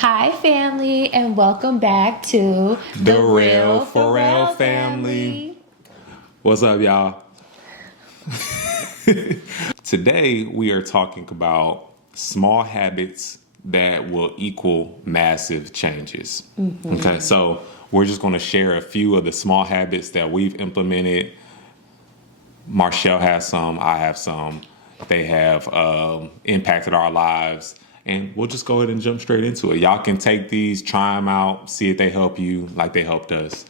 Hi, family, and welcome back to The Real Ferrell Family. What's up, y'all? Today, we are talking about small habits that will equal massive changes. Okay, so we're just going to share a few of the small habits that we've implemented. Marshall has some, I have some. They have impacted our lives. And we'll just go ahead and jump straight into it. Y'all can take these, try them out, see if they help you like they helped us.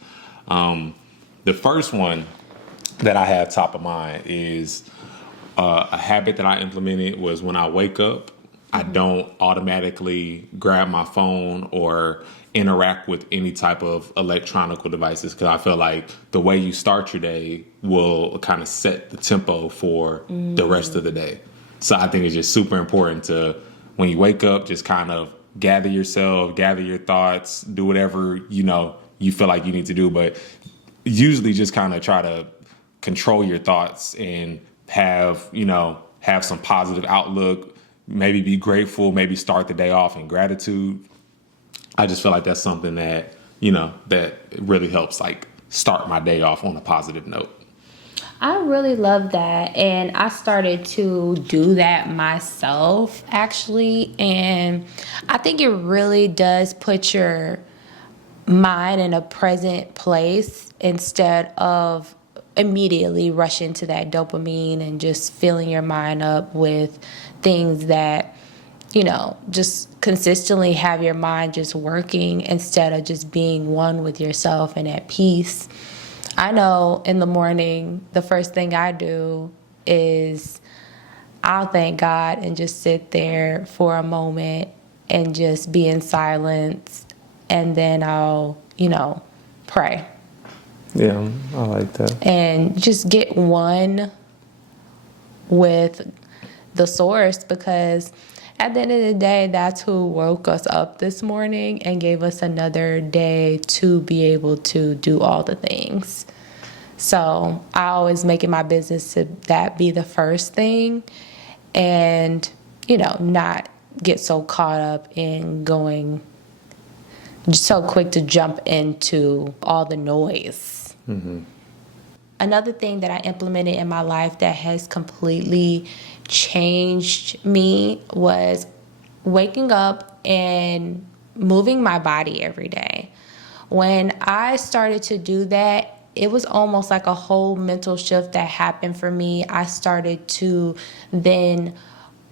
The first one that I have top of mind is a habit that I implemented was when I wake up, I don't automatically grab my phone or interact with any type of electronic devices because I feel like the way you start your day will kind of set the tempo for the rest of the day. So I think it's just super important to, when you wake up, just kind of gather yourself, gather your thoughts, do whatever, you feel like you need to do. But usually just kind of try to control your thoughts and have some positive outlook, maybe be grateful, maybe start the day off in gratitude. I just feel like that's something that, that really helps like start my day off on a positive note. I really love that. And I started to do that myself, actually. And I think it really does put your mind in a present place instead of immediately rushing to that dopamine and just filling your mind up with things that, just consistently have your mind just working instead of just being one with yourself and at peace. I know in the morning, the first thing I do is I'll thank God and just sit there for a moment and just be in silence. And then I'll, pray. Yeah, I like that. And just get one with the source, because at the end of the day, that's who woke us up this morning and gave us another day to be able to do all the things. So I always make it my business to that be the first thing and, not get so caught up in going so quick to jump into all the noise. Mm-hmm. Another thing that I implemented in my life that has completely changed me was waking up and moving my body every day. When I started to do that, it was almost like a whole mental shift that happened for me. I started to then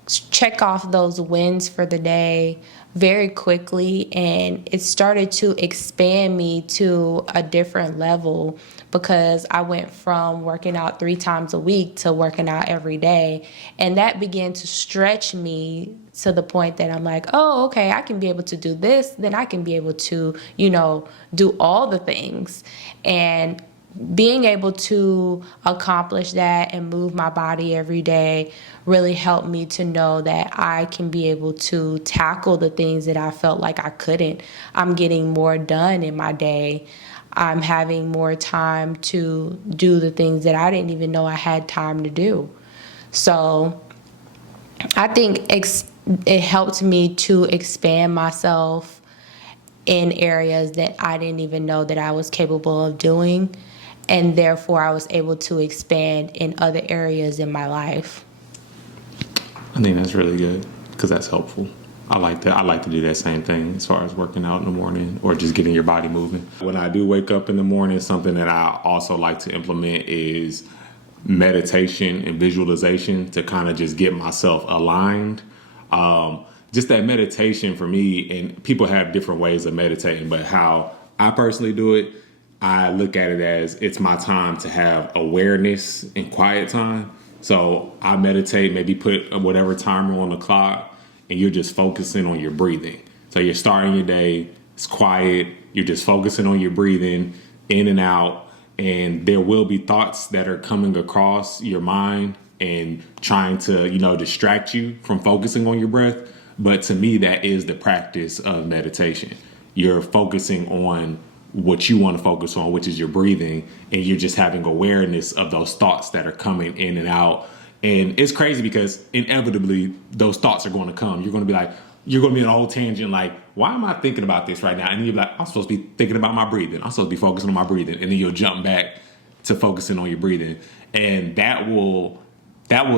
check off those wins for the day very quickly, and it started to expand me to a different level because I went from working out 3 times a week to working out every day, and that began to stretch me to the point that I'm like, oh, okay, I can be able to do this, then I can be able to, do all the things. And being able to accomplish that and move my body every day really helped me to know that I can be able to tackle the things that I felt like I couldn't. I'm getting more done in my day. I'm having more time to do the things that I didn't even know I had time to do. So I think it helped me to expand myself in areas that I didn't even know that I was capable of doing. And therefore, I was able to expand in other areas in my life. I think that's really good because that's helpful. I like that. I like to do that same thing as far as working out in the morning or just getting your body moving. When I do wake up in the morning, something that I also like to implement is meditation and visualization to kind of just get myself aligned. Just that meditation for me, and people have different ways of meditating, but how I personally do it, I look at it as it's my time to have awareness and quiet time. So I meditate, maybe put whatever timer on the clock, and you're just focusing on your breathing. So you're starting your day, it's quiet, you're just focusing on your breathing in and out, and there will be thoughts that are coming across your mind and trying to, distract you from focusing on your breath. But to me, that is the practice of meditation. You're focusing on what you want to focus on, which is your breathing, and you're just having awareness of those thoughts that are coming in and out. And it's crazy because inevitably those thoughts are going to come. You're going to be like, you're going to be in a whole tangent like, why am I thinking about this right now? And you're like, I'm supposed to be thinking about my breathing. I'm supposed to be focusing on my breathing. And then you'll jump back to focusing on your breathing. And that will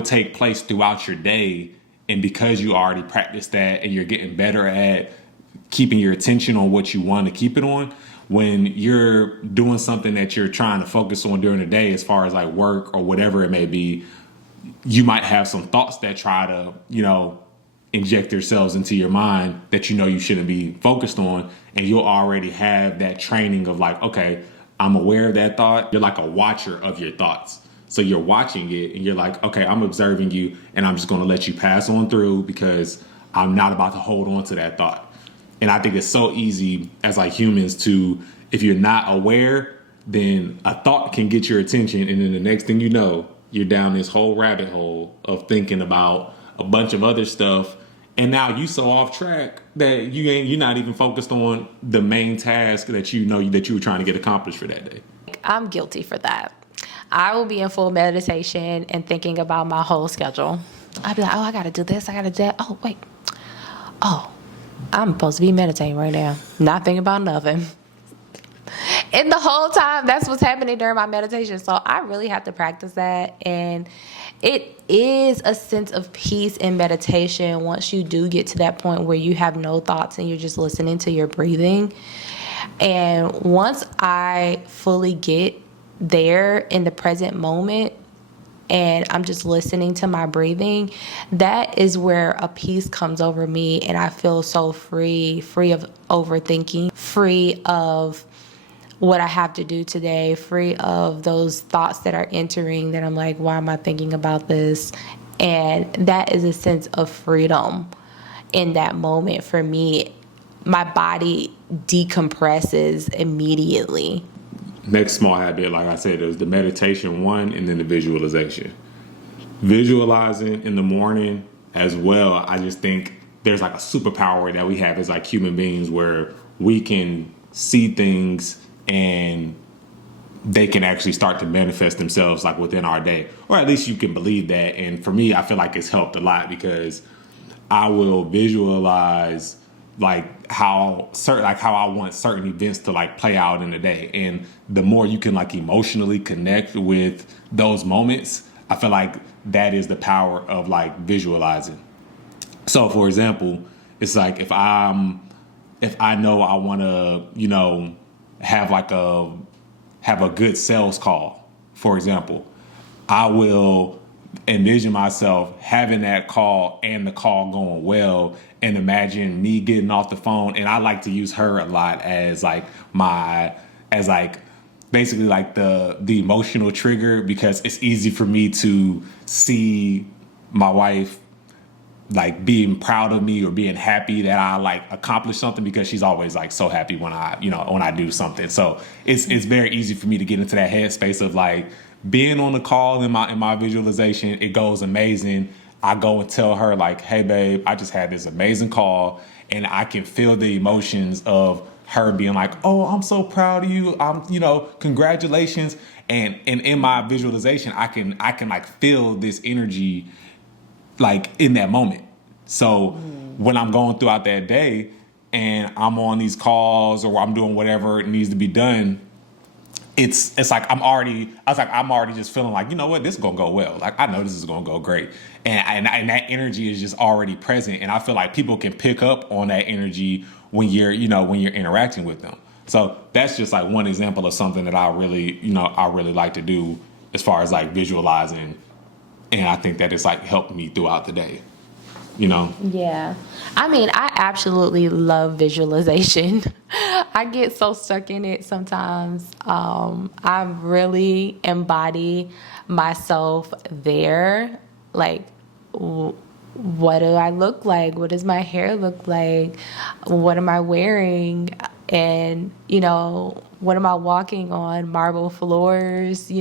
take place throughout your day. And because you already practiced that and you're getting better at keeping your attention on what you want to keep it on, when you're doing something that you're trying to focus on during the day, as far as like work or whatever it may be, you might have some thoughts that try to, inject themselves into your mind that you shouldn't be focused on. And you'll already have that training of like, okay, I'm aware of that thought. You're like a watcher of your thoughts. So you're watching it and you're like, okay, I'm observing you and I'm just going to let you pass on through because I'm not about to hold on to that thought. And I think it's so easy as like humans to, if you're not aware, then a thought can get your attention. And then the next thing you know, you're down this whole rabbit hole of thinking about a bunch of other stuff. And now you so off track that you're not even focused on the main task that that you were trying to get accomplished for that day. I'm guilty for that. I will be in full meditation and thinking about my whole schedule. I'll be like, oh, I got to do this. I got to do that. Oh, wait. Oh, I'm supposed to be meditating right now. Not thinking about nothing. And the whole time, that's what's happening during my meditation. So I really have to practice that. And it is a sense of peace in meditation once you do get to that point where you have no thoughts and you're just listening to your breathing. And once I fully get there in the present moment and I'm just listening to my breathing, that is where a peace comes over me and I feel so free of overthinking, free of what I have to do today, free of those thoughts that are entering that I'm like, why am I thinking about this? And that is a sense of freedom in that moment for me. My body decompresses immediately. Next small habit, like I said, is the meditation one and then the visualization. Visualizing in the morning as well, I just think there's like a superpower that we have as like human beings where we can see things and they can actually start to manifest themselves like within our day, or at least you can believe that. And for me, I feel like it's helped a lot because I will visualize how I want certain events to like play out in the day. And the more you can like emotionally connect with those moments, I feel like that is the power of like visualizing. So for example, it's like if I know I want to, have a good sales call, for example, I will envision myself having that call and the call going well and imagine me getting off the phone. And I like to use her a lot as basically like the emotional trigger, because it's easy for me to see my wife like being proud of me or being happy that I like accomplished something, because she's always like so happy when I do something. So it's very easy for me to get into that headspace of like being on the call in my visualization. It goes amazing. I go and tell her like, hey babe, I just had this amazing call, and I can feel the emotions of her being like, oh, I'm so proud of you. Congratulations. And in my visualization, I can like feel this energy like in that moment. So when I'm going throughout that day and I'm on these calls or I'm doing whatever needs to be done, it's like I'm already just feeling like, you know what, this is gonna go well. Like I know this is gonna go great. And that energy is just already present. And I feel like people can pick up on that energy when you're interacting with them. So that's just like one example of something that I really like to do as far as like visualizing. And I think that it's like helped me throughout the day, Yeah. I mean, I absolutely love visualization. I get so stuck in it sometimes. I really embody myself there. Like, what do I look like? What does my hair look like? What am I wearing? And, what am I walking on? Marble floors,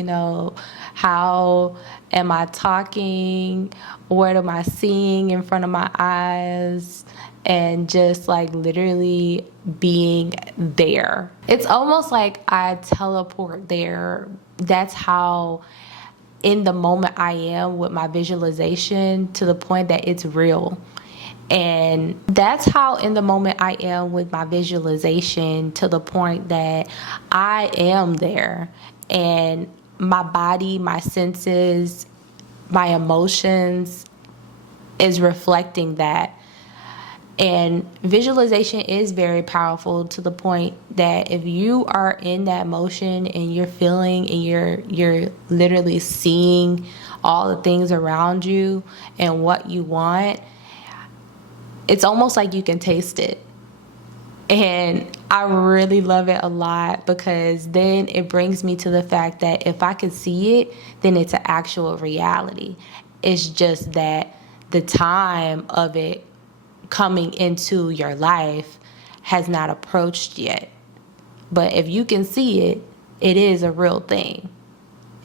how am I talking? What am I seeing in front of my eyes? And just like literally being there. It's almost like I teleport there. That's how in the moment I am with my visualization, to the point that it's real. And that's how in the moment I am with my visualization, to the point that I am there, and my body, my senses, my emotions is reflecting that. And visualization is very powerful, to the point that if you are in that motion and you're feeling and you're literally seeing all the things around you and what you want, it's almost like you can taste it. And I really love it a lot, because then it brings me to the fact that if I could see it, then it's an actual reality. It's just that the time of it coming into your life has not approached yet. But if you can see it, it is a real thing,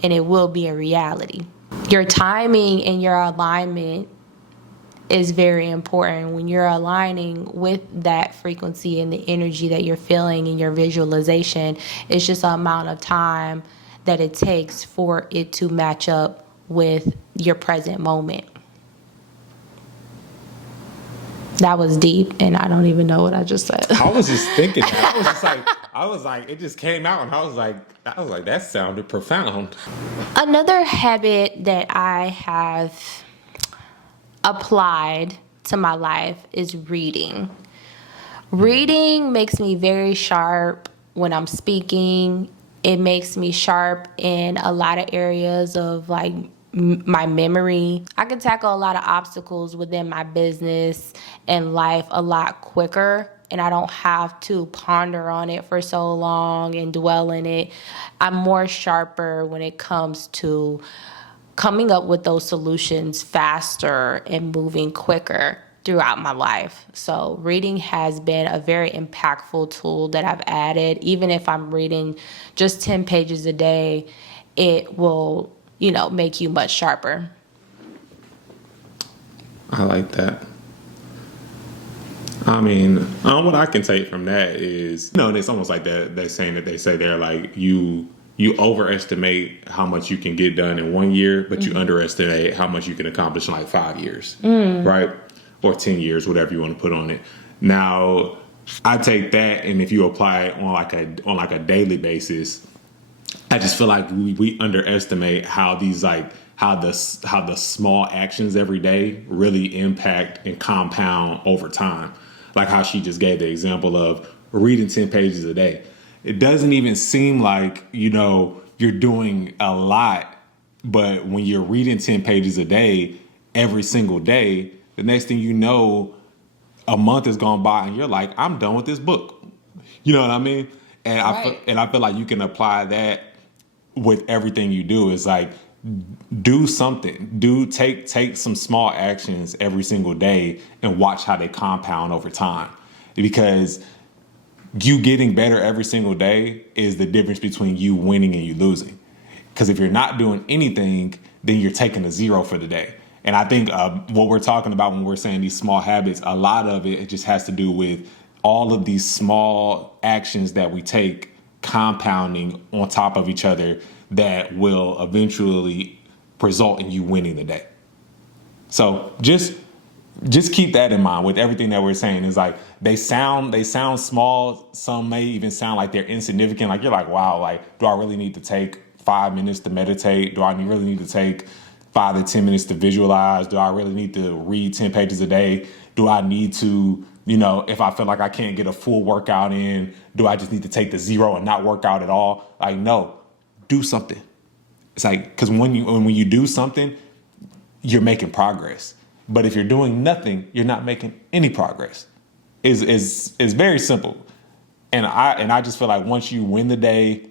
and it will be a reality. Your timing and your alignment is very important. When you're aligning with that frequency and the energy that you're feeling in your visualization, it's just the amount of time that it takes for it to match up with your present moment. That was deep, and I don't even know what I just said. I was just thinking that. I was like, it just came out, and I was like, that sounded profound. Another habit that I have applied to my life is reading. Reading makes me very sharp when I'm speaking. It makes me sharp in a lot of areas of like my memory. I can tackle a lot of obstacles within my business and life a lot quicker, and I don't have to ponder on it for so long and dwell in it. I'm more sharper when it comes to coming up with those solutions faster and moving quicker throughout my life. So reading has been a very impactful tool that I've added. Even if I'm reading just 10 pages a day, it will, make you much sharper. I like that. I mean, what I can take from that is, it's almost like they're saying that they say they're like, you overestimate how much you can get done in 1 year, but you underestimate how much you can accomplish in like 5 years, right? Or 10 years, whatever you want to put on it. Now, I take that, and if you apply it on like a daily basis, I just feel like we underestimate how the small actions every day really impact and compound over time. Like how she just gave the example of reading 10 pages a day. It doesn't even seem like, you're doing a lot, but when you're reading 10 pages a day, every single day, the next thing you know, a month has gone by and you're like, I'm done with this book. You know what I mean? And Right. I feel like you can apply that with everything you do. Is like, do something. Take some small actions every single day and watch how they compound over time. Because you getting better every single day is the difference between you winning and you losing. Because if you're not doing anything, then you're taking a 0 for the day. And I think what we're talking about when we're saying these small habits, a lot of it just has to do with all of these small actions that we take compounding on top of each other that will eventually result in you winning the day. So just keep that in mind with everything that we're saying. Is like they sound small. Some may even sound like they're insignificant. Like you're like, wow, like, do I really need to take 5 minutes to meditate? Do I really need to take 5 to 10 minutes to visualize? Do I really need to read 10 pages a day? Do I need to, if I feel like I can't get a full workout in, do I just need to take the 0 and not work out at all? Like, no, do something. It's like, because when you do something, you're making progress. But if you're doing nothing, you're not making any progress. Is very simple. And I just feel like once you win the day,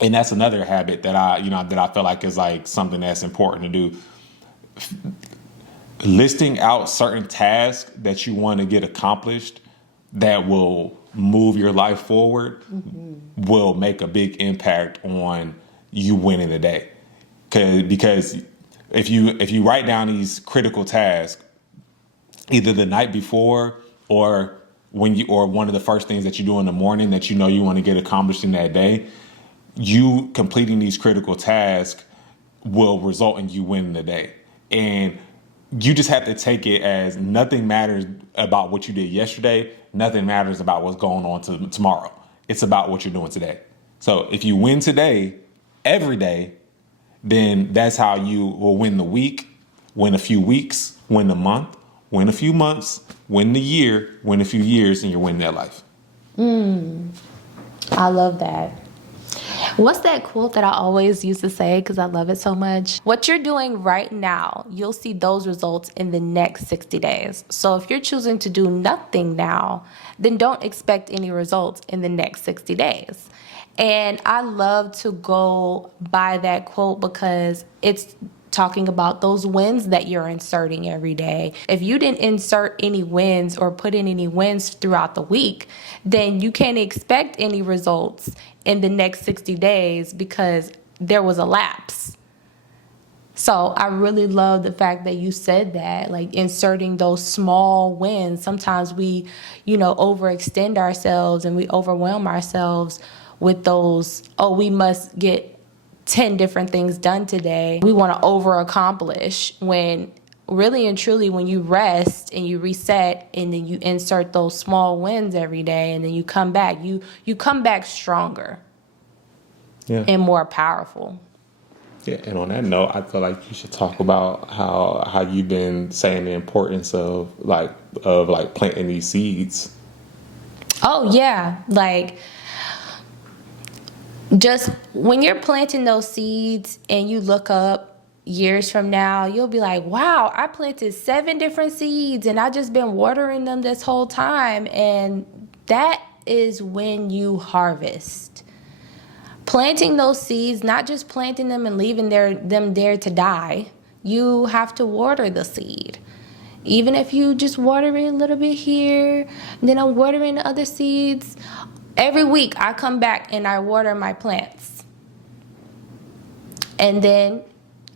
and that's another habit that I feel like is like something that's important to do. Listing out certain tasks that you want to get accomplished that will move your life forward will make a big impact on you winning the day. Because if you write down these critical tasks either the night before or one of the first things that you do in the morning that you want to get accomplished in that day, you completing these critical tasks will result in you winning the day. And you just have to take it as nothing matters about what you did yesterday. Nothing matters about what's going on tomorrow. It's about what you're doing today. So if you win today, every day, then that's how you will win the week, win a few weeks, win the month, win a few months, win the year, win a few years, and you're winning that life. I love that. What's that quote that I always used to say because I love it so much? What you're doing right now, you'll see those results in the next 60 days. So if you're choosing to do nothing now, then don't expect any results in the next 60 days. And I love to go by that quote because it's talking about those wins that you're inserting every day. If you didn't insert any wins or put in any wins throughout the week, then you can't expect any results in the next 60 days because there was a lapse. So I really love the fact that you said that, like inserting those small wins. Sometimes we, overextend ourselves and we overwhelm ourselves with those, we must get 10 different things done today. We want to over accomplish when really and truly when you rest and you reset and then you insert those small wins every day and then you come back, you come back stronger and more powerful. Yeah, and on that note, I feel like you should talk about how you've been saying the importance of planting these seeds. Oh yeah, like just when you're planting those seeds and you look up years from now, you'll be like, wow, I planted 7 different seeds and I just been watering them this whole time. And that is when you harvest. Planting those seeds, not just planting them and leaving them there to die. You have to water the seed. Even if you just water it a little bit here, then I'm watering the other seeds. Every week I come back and I water my plants. And then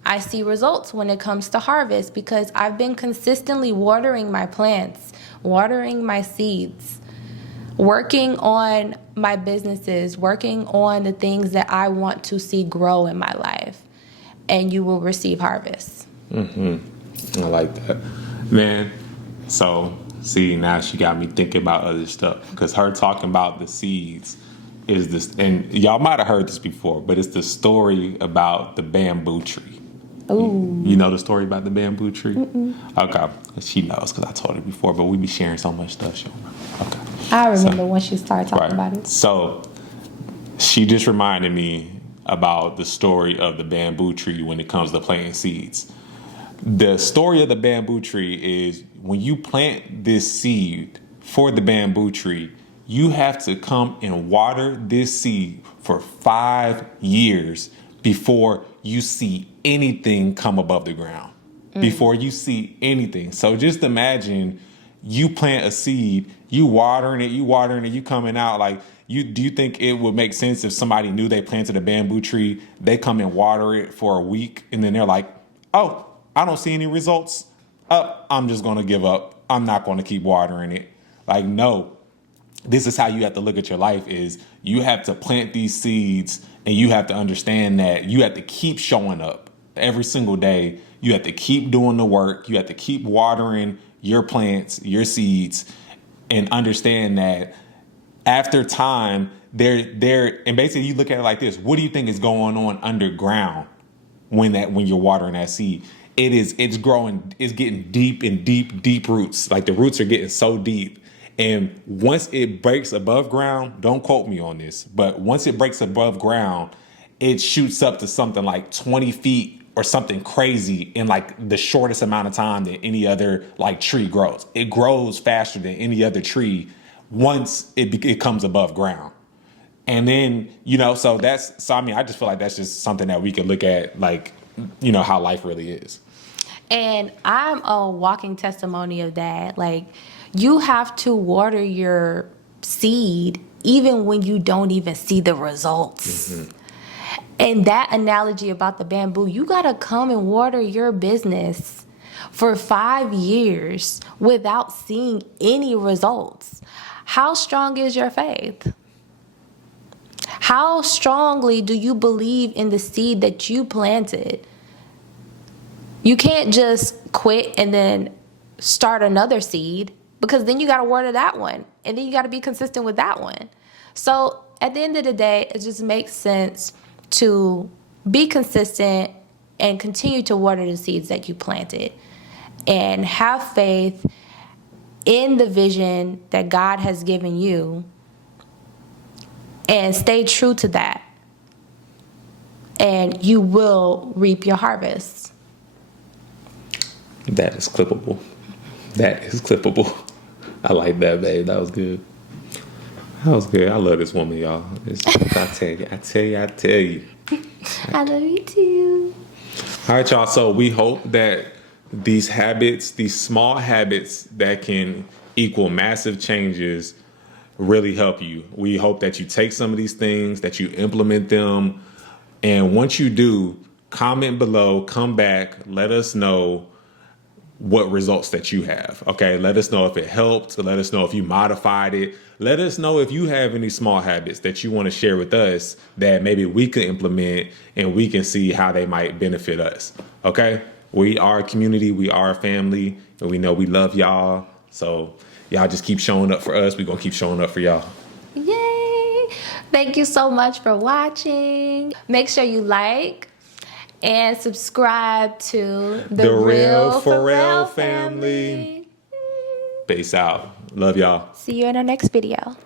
I see results when it comes to harvest because I've been consistently watering my plants, watering my seeds, working on my businesses, working on the things that I want to see grow in my life. And you will receive harvest. I like that. Man, so see, now she got me thinking about other stuff because her talking about the seeds is this, and y'all might have heard this before, but it's the story about the bamboo tree. Ooh. You know the story about the bamboo tree? Okay, she knows because I told her before, but we be sharing so much stuff. She'll remember. Okay. I remember when she started talking about it. So she just reminded me about the story of the bamboo tree when it comes to planting seeds. The story of the bamboo tree is when you plant this seed for the bamboo tree, you have to come and water this seed for 5 years before you see anything come above the ground. Before you see anything. So just imagine you plant a seed, you watering it, you coming out. Like, do you think it would make sense if somebody knew they planted a bamboo tree, they come and water it for a week, and then they're like, oh, I don't see any results. I'm just going to give up. I'm not going to keep watering it. Like, no, this is how you have to look at your life is you have to plant these seeds and you have to understand that you have to keep showing up every single day. You have to keep doing the work. You have to keep watering your plants, your seeds, and understand that after time, and basically you look at it like this. What do you think is going on underground when you're watering that seed? It's growing, it's getting deep and deep roots. Like the roots are getting so deep. And once it breaks above ground, don't quote me on this, but once it breaks above ground, it shoots up to something like 20 feet or something crazy in like the shortest amount of time that any other like tree grows. It grows faster than any other tree once it comes above ground. And then, so I just feel like that's just something that we can look at, like, how life really is. And I'm a walking testimony of that. Like, you have to water your seed even when you don't even see the results. And that analogy about the bamboo, you got to come and water your business for 5 years without seeing any results. How strong is your faith? How strongly do you believe in the seed that you planted? You can't just quit and then start another seed, because then you got to water that one and then you got to be consistent with that one. So at the end of the day, it just makes sense to be consistent and continue to water the seeds that you planted and have faith in the vision that God has given you and stay true to that. And you will reap your harvest. That is clippable. That is clippable. I like that, babe. That was good. That was good. I love this woman, y'all. I tell you. I love you too. All right, y'all. So we hope that these habits, these small habits that can equal massive changes, really help you. We hope that you take some of these things, that you implement them. And once you do, comment below, come back, let us know what results that you have. Okay, let us know if it helped. Let us know if you modified it. Let us know if you have any small habits that you want to share with us that maybe we could implement and we can see how they might benefit us. Okay, we are a community, we are a family, and we know we love y'all. So y'all just keep showing up for us. We're going to keep showing up for y'all. Yay! Thank you so much for watching. Make sure you like and subscribe to The Real Ferrell Ferrell Family. Peace out. Love y'all. See you in our next video.